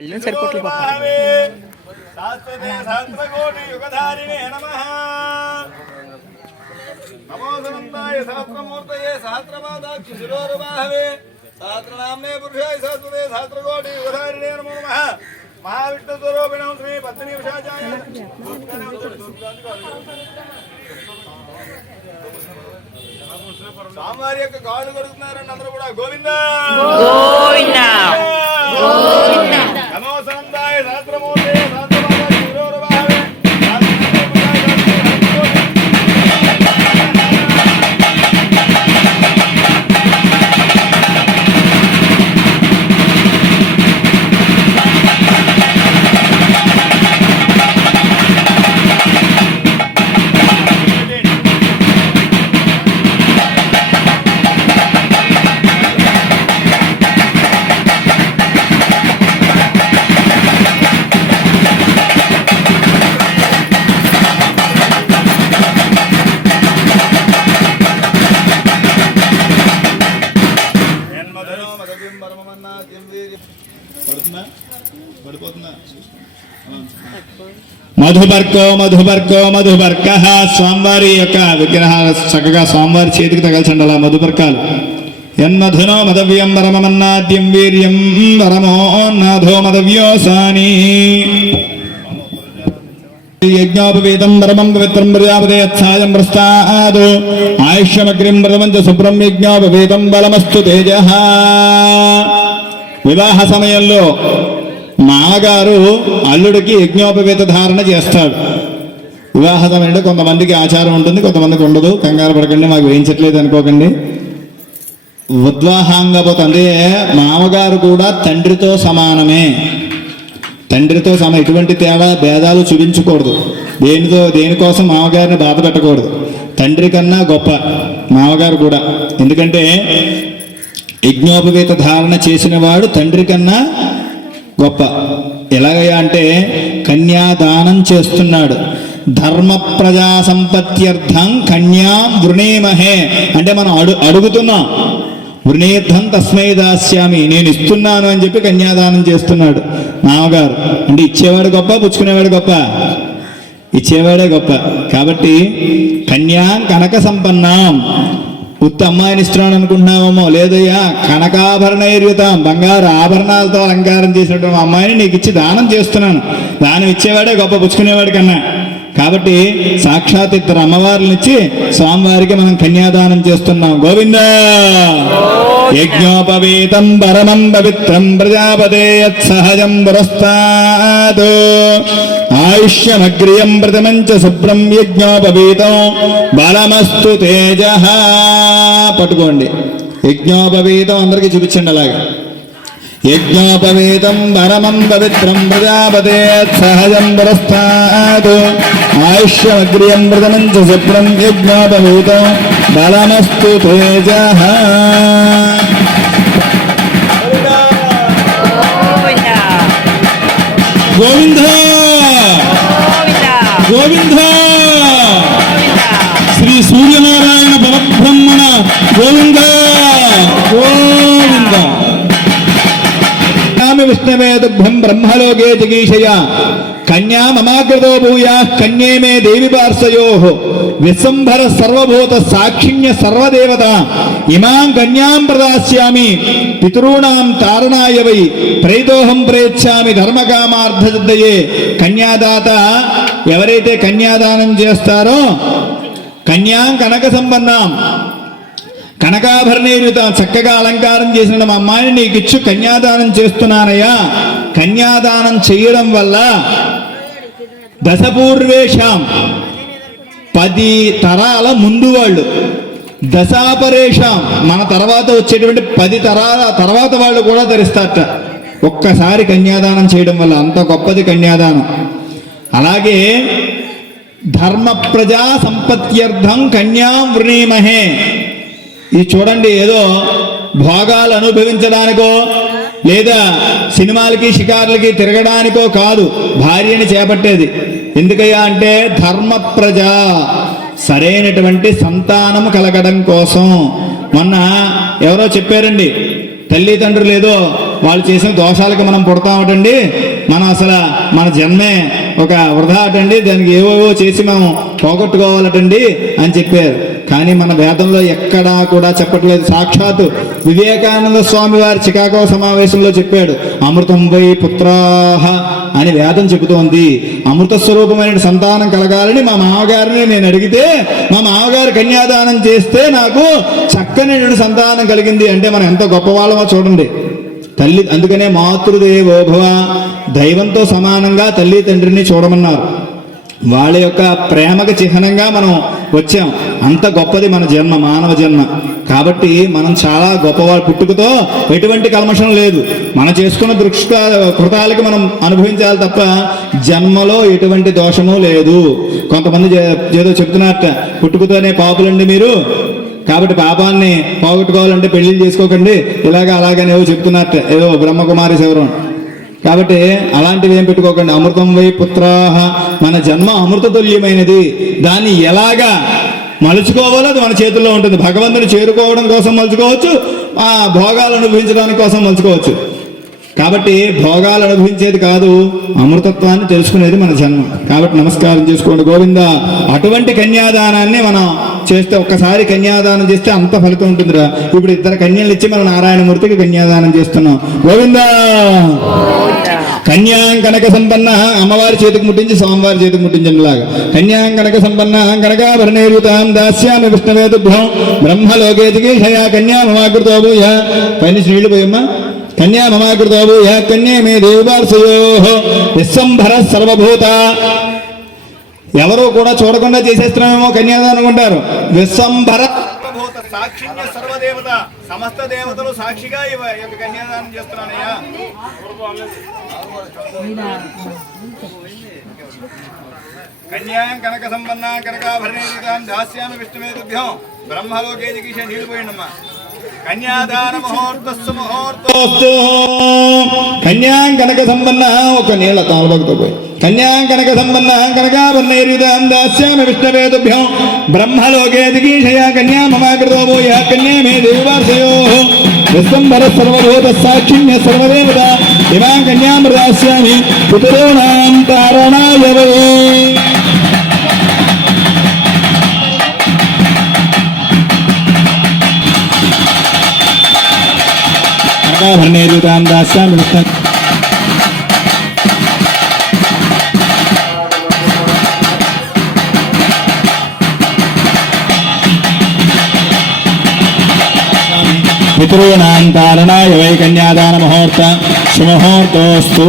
వెళ్ళిన సరిపోట్లు పాపం. శాశ్వతే సహస్రకోటి యుగధారిణే నమః. నమో సనందాయ సహస్రమూర్తయే సహస్రపాదాక్షి శిరోరుబాహవే సహస్రనామ్నే పురుషాయ సహస్రతే సహస్రకోటి యుగధారిణే నమో నమః. మహావిష్ణు స్వరూపిణం శ్రీ పత్ని విశాచాయ స్వామివారి యొక్క కాళ్ళు కడుగుతున్నారండి అందరూ కూడా గోవిందా. మధుబర్కో మధుబర్కో మధుబర్క స్వామివారి యొక్క విగ్రహాలు చక్కగా స్వామివారి చేతికి తగల్చండి అలా మధుబర్కాలు యన్మధునో మదవ్యం వరమమన్నాద్యం వీర్యం వరమో నాథో మదవ్యోసాని యజ్ఞోపవేదం పరమం పవిత్రం ప్రజాపదేత్సాయం ప్రస్తాదు ఆయుష్యమగ్రిం ప్రథమం చ శుభ్రం యజ్ఞోపవేదం బలమస్తు తేజ. వివాహ సమయంలో మామగారు అల్లుడికి యజ్ఞోపవేత ధారణ చేస్తాడు. వివాహ అంటే కొంతమందికి ఆచారం ఉంటుంది కొంతమందికి ఉండదు. కంగారు పడకండి మాకు వేయించట్లేదు అనుకోకండి. ఉద్వాహాంగపోతే అంటే మామగారు కూడా తండ్రితో సమానమే. తండ్రితో సమ ఎటువంటి తేడా భేదాలు చూపించకూడదు. దేనితో దేనికోసం మామగారిని బాధ పెట్టకూడదు. తండ్రి కన్నా గొప్ప మామగారు కూడా. ఎందుకంటే యజ్ఞోపవేత ధారణ చేసిన వాడు తండ్రి కన్నా గొప్ప. ఎలాగయ్యా అంటే కన్యాదానం చేస్తున్నాడు. ధర్మ ప్రజా సంపత్త్యర్థం కన్యాం వృణేమహే. అంటే మనం అడు అడుగుతున్నాం వృణేర్థం తస్మై దాస్యామి నేను ఇస్తున్నాను అని చెప్పి కన్యాదానం చేస్తున్నాడు మామగారు. అంటే ఇచ్చేవాడు గొప్ప పుచ్చుకునేవాడు గొప్ప? ఇచ్చేవాడే గొప్ప. కాబట్టి కన్యా కనక సంపన్నాం ఉత్త అమ్మాయిని ఇస్తున్నాను అనుకుంటున్నామేమో లేదయ్యా కనకాభరణ కనకాభరణైర్యుతం బంగారు ఆభరణాలతో అలంకారం చేసినటువంటి అమ్మాయిని నీకు ఇచ్చి దానం చేస్తున్నాను. దానం ఇచ్చేవాడే గొప్ప పుచ్చుకునేవాడి కన్నా. కాబట్టి సాక్షాత్ ఇద్దరు అమ్మవార్లను ఇచ్చి స్వామివారికి మనం కన్యాదానం చేస్తున్నాం. గోవింద! యజ్ఞోపవీతం పరమం పవిత్రం ప్రజాపతే సహజం పురస్తాద్. ఆయుష్యమగ్రియం చ శుభ్రం యజ్ఞోపవీతం బలమస్తు తేజ పట్టుకోండి యజ్ఞోపవీతం అందరికీ చూపించండి అలాగే. యజ్ఞోపవీతం పరమం పవిత్రం ప్రజాపతే సహజం పురస్తాద్ ఆయుష్యమగ్రియం చ శుభ్రం యజ్ఞోపవీతం. బలమస్తు తేజ. గోవిందా! గోవింద! శ్రీ సూర్యనారాయణ పరబ్రహ్మణ గోవింద! గోవింద! నామి విష్ణవే దుగ్ధం బ్రహ్మలోకే జగీషయ! కన్యా మమాగ్రతో భూయా కన్యే మే దేవి పార్శయో విశ్వంభర సర్వభూత సాక్షిణ్య సర్వదేవత! ఇమాం కన్యాం ప్రదాస్యామి పితॄణాం తారణాయ వై ప్రేతోహం ప్రేచ్ఛామి ధర్మకామార్థసిద్ధయే కన్యాదాత ఎవరైతే కన్యాదానం చేస్తారో కన్యాం కనక సంపన్నాం. కనకాభరణీయుత చక్కగా అలంకారం చేసిన మా అమ్మాయిని నీకు ఇచ్చు కన్యాదానం చేస్తున్నానయ్యా. కన్యాదానం చేయడం వల్ల దశపూర్వేషాం. పది తరాల ముందు వాళ్ళు. దశాపరేషాం. మన తర్వాత వచ్చేటువంటి పది తరాల తర్వాత వాళ్ళు కూడా ధరిస్తారట. ఒక్కసారి కన్యాదానం చేయడం వల్ల అంత గొప్పది కన్యాదానం. అలాగే ధర్మ ప్రజా సంపత్త్యర్థం కన్యాం వృణీమహే. ఇది చూడండి ఏదో భోగాలు అనుభవించడానికో లేదా సినిమాలకి షికార్లకి తిరగడానికో కాదు భార్యని చేపట్టేది. ఎందుకయ్యా అంటే ధర్మ ప్రజ సరైనటువంటి సంతానం కలగడం కోసం. మొన్న ఎవరో చెప్పారండి తల్లిదండ్రులు ఏదో వాళ్ళు చేసిన దోషాలకి మనం పుడతామటండి. మనం అసలు మన జన్మే ఒక వృధా అటండి దానికి ఏవేవో చేసి మనం పోగొట్టుకోవాలటండి అని చెప్పారు. కానీ మన వేదంలో ఎక్కడా కూడా చెప్పట్లేదు. సాక్షాత్ వివేకానంద స్వామి వారి చికాగో సమావేశంలో చెప్పాడు అమృతం వై పుత్రాహ అని వేదం చెబుతోంది. అమృత స్వరూపమైన సంతానం కలగాలని మా మామగారిని నేను అడిగితే మా మామగారు కన్యాదానం చేస్తే నాకు చక్కని సంతానం కలిగింది. అంటే మనం ఎంత గొప్పవాళ్ళమో చూడండి. తల్లి అందుకనే మాతృదేవోభవ దైవంతో సమానంగా తల్లి తండ్రిని చూడమన్నారు. వాళ్ళ యొక్క ప్రేమకు చిహ్నంగా మనం వచ్చాం. అంత గొప్పది మన జన్మ మానవ జన్మ. కాబట్టి మనం చాలా గొప్పవాళ్ళ. పుట్టుకతో ఎటువంటి కల్మషం లేదు. మనం చేసుకున్న దృక్ష కృతాలకి మనం అనుభవించాలి తప్ప జన్మలో ఎటువంటి దోషము లేదు. కొంతమంది ఏదో చెప్తున్నట్ట పుట్టుకతోనే పాపులండి మీరు. కాబట్టి పాపాన్ని పోగొట్టుకోవాలంటే పెళ్ళి చేసుకోకండి. ఇలాగ అలాగనేవో ఏవో చెప్తున్నట్ట ఏదో బ్రహ్మకుమారి శివరం. కాబట్టి అలాంటివి ఏం పెట్టుకోకండి. అమృతం వై పుత్రాహ మన జన్మ అమృతతుల్యమైనది. దాన్ని ఎలాగా మలుచుకోవాలో అది మన చేతుల్లో ఉంటుంది. భగవంతుని చేరుకోవడం కోసం మలుచుకోవచ్చు. ఆ భోగాలు అనుభవించడానికి కోసం మలుచుకోవచ్చు. కాబట్టి భోగాలు అనుభవించేది కాదు అమృతత్వాన్ని తెలుసుకునేది మన జన్మ. కాబట్టి నమస్కారం చేసుకోండి గోవింద. అటువంటి కన్యాదానాన్ని మనం చేస్తే ఒక్కసారి కన్యాదానం చేస్తే అంత ఫలితం ఉంటుందిరా. ఇప్పుడు ఇద్దరు కన్యలు ఇచ్చి మనం నారాయణమూర్తికి కన్యాదానం చేస్తున్నాం. గోవింద! కన్యాం కనక సంపన్న అమ్మవారి చేతికి ముట్టించి స్వామివారి చేతికి ముట్టించండి లాగా కన్యాం కనక సంపన్న కనకాభరణేరుతాం దాస్యామి విష్ణవేతుభ్యం బ్రహ్మలోకేతికి షయా కన్యా మమాకృతో భూయ. పైన నీళ్ళు పోయమ్మా. కన్యా మమాకృతో భూయ. కన్యే మే దేవార్సయో విశ్వంభర సర్వభూత. ఎవరు కూడా చూడకుండా చేసేస్తున్నామేమో కన్యాదానం అనుకుంటారు విశ్వంభర సాక్షిణ్య సర్వదేవత సమస్త దేవతలు సాక్షిగా ఈ యొక్క కన్యాదానం చేస్తున్నానయ్యా కన్యాం కనక సంపన్న కనకాభరణీతాం దాస్యామి విష్ణువేదిభ్యం బ్రహ్మలోకే దిగీష నీళ్ళు పోయిండమ్మా. కన్యాం కనక సంపన్న ఒక నీళ్ళ తాళబోగుతో పోయి కన్యాం కనక సంపన్న కనకాభరణైర్యుతాం దాస్యామి విష్ణవేదుభ్యం బ్రహ్మలోకే దిగీషయా కన్యా మమాకృతో భూయ కన్యా మే దేవాసయో విశ్వంభర సర్వభూత సాక్షిణ్య సర్వదేవత ఇమాం కన్యాం ప్రదాస్యామి పితॄణాం తారణాయ వై కనకాభరణైర్యుతాం దాస్యామి విష్ణు పితॄణాం తారణాయ వై కన్యాదాన ముహూర్త సుముహూర్తోస్తు